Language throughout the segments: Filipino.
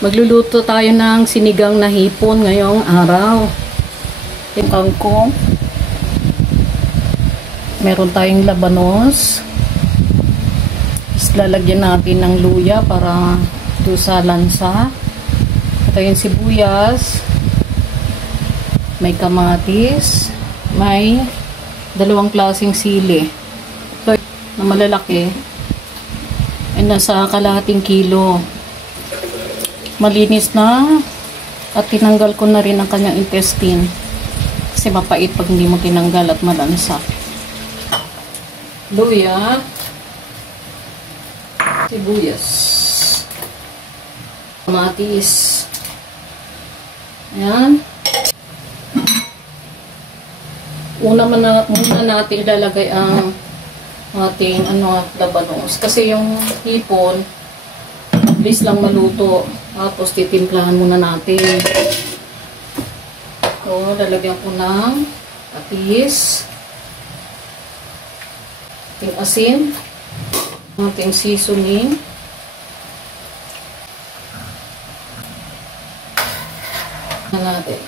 Magluluto tayo ng sinigang na hipon ngayong araw. Yung kangkong. Meron tayong labanos. Lalagyan natin ng luya para ito sa lansa. Ito yung sibuyas. May kamatis. May dalawang klaseng sili. Ito na malalaki. Ay nasa kalahating kilo. Malinis na at tinanggal ko na rin ang kanyang intestine kasi mapait pag hindi mo tinanggal at malansa. Luya, sibuyas, kamatis, ayan. Muna natin ilalagay ang ating labanos kasi yung hipon bilis lang maluto. Tapos titimplahan muna natin. So, lalagyan ko ng patis, ating asin, ating seasoning, na natin.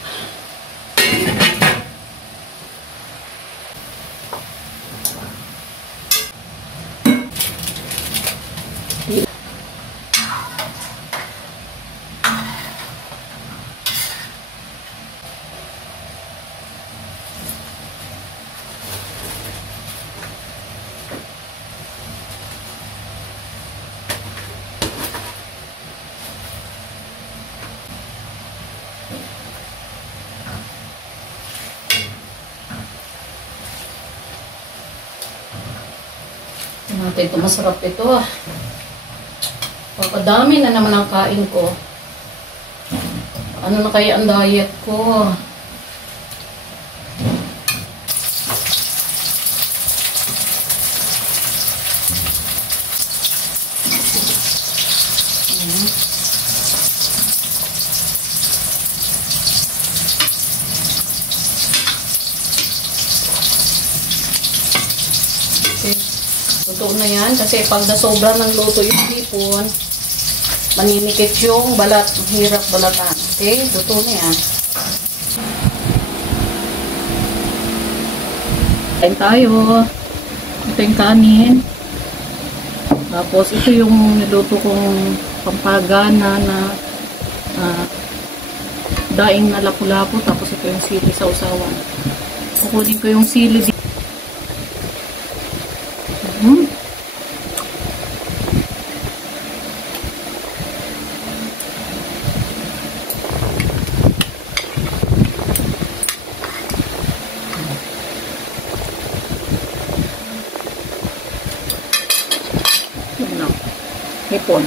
Natin ito, masarap ito ah. Papadami na naman ang kain ko. Ano na kaya ang diet ko? Luto na yan kasi pag nasobra ng luto yung hipon, maninikit yung balat, hirap balatan. Okay, luto na yan. Kain tayo. Ito yung kanin. Tapos ito yung niluto kong pampagana na daing na lapu-lapu. Tapos ito yung sili sa usawan. Kukunin ko yung sili dito. Hipon.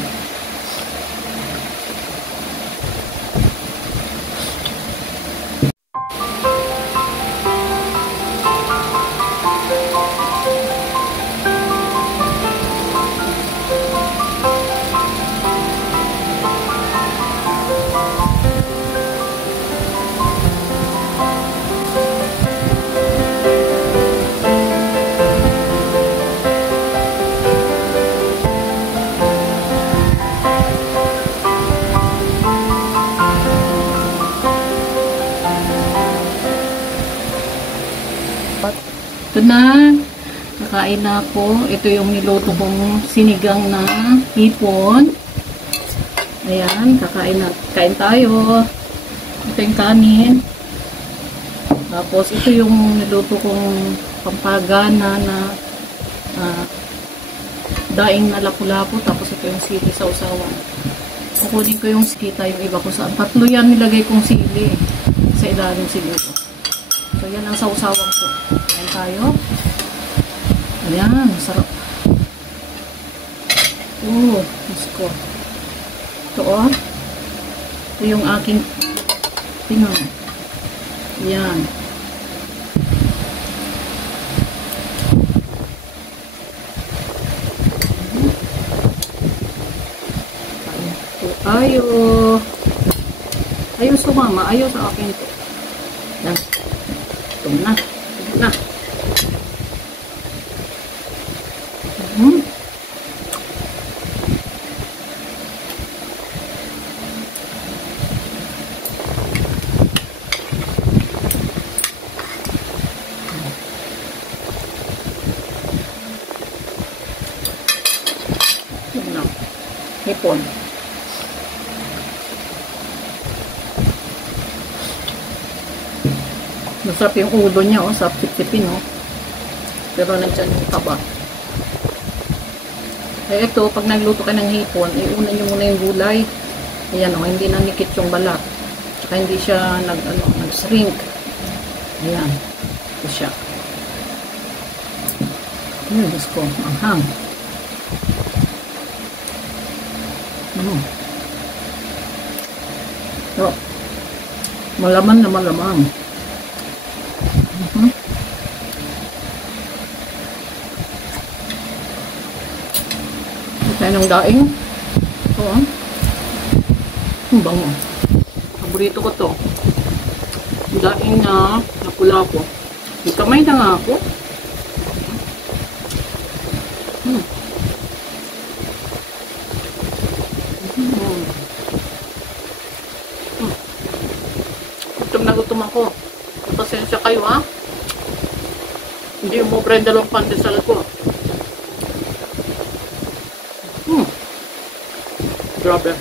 Ito na, kakain na ako. Ito yung niluto kong sinigang na hipon. Ayan, kain tayo. Ito yung kanin. Tapos ito yung niluto kong pampagana na daing na lapu-lapu. Tapos ito yung sili sa usawan. Kukunin ko yung kita, yung iba ko saan. Tatlo yan nilagay kong sili sa ilalim siguro. So yan ang sausawan ko. Ayan tayo. Ayan, sarap. Gusto. Ito oh. Ito yung aking tingnan. Ayan. Ayaw. Ayaw sumama. Ayaw sa akin ito. Yan. Ito na. Ito na. hipon. Masarap yung ulo niya, oh, sarap sipsipin, oh. Pero nandiyan yung taba. Eh, ito, pag nagluto ka ng hipon, iuna nyo muna yung gulay. Ayan, oh, hindi nanikit yung balat. Tsaka hindi siya nag-shrink. Ayan. Ito siya. Ayan, Diyos ko. Manghang. So, malaman na malamang. Tayo ng daing. Ito, ah. Ang bango. Paborito ko to. Daing na lapu-lapu. May kamay na nga ako. Gutom na gutom ako. Pasensya kayo, ha. Hindi umubra yung dalawang pandesal ko. Grabe.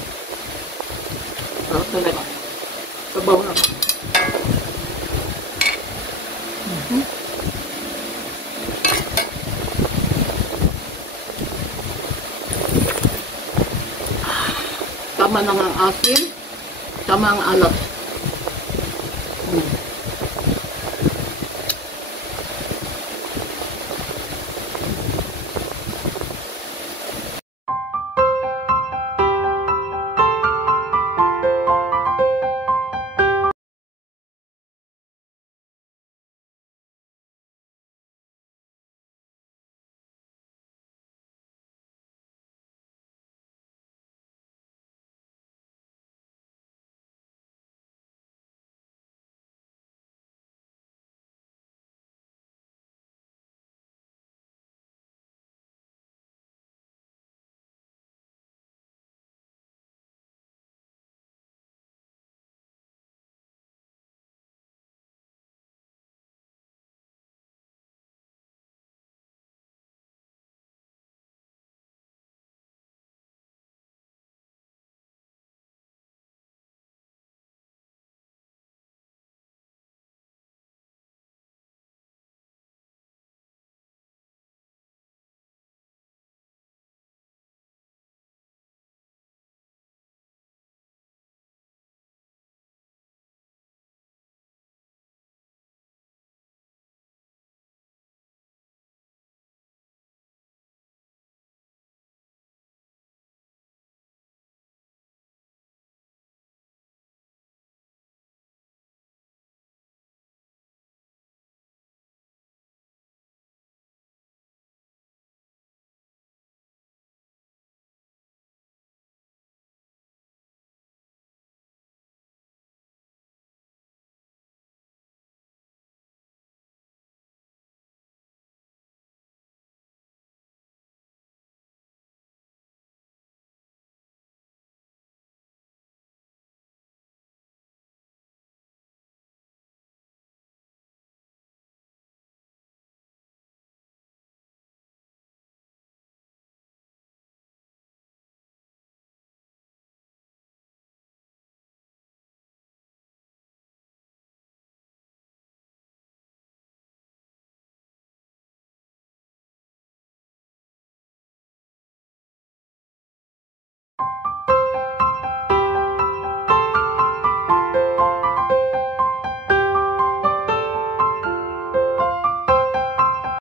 Sarap talaga. Sabaw na. Tama na ang asin. Tama ang alat.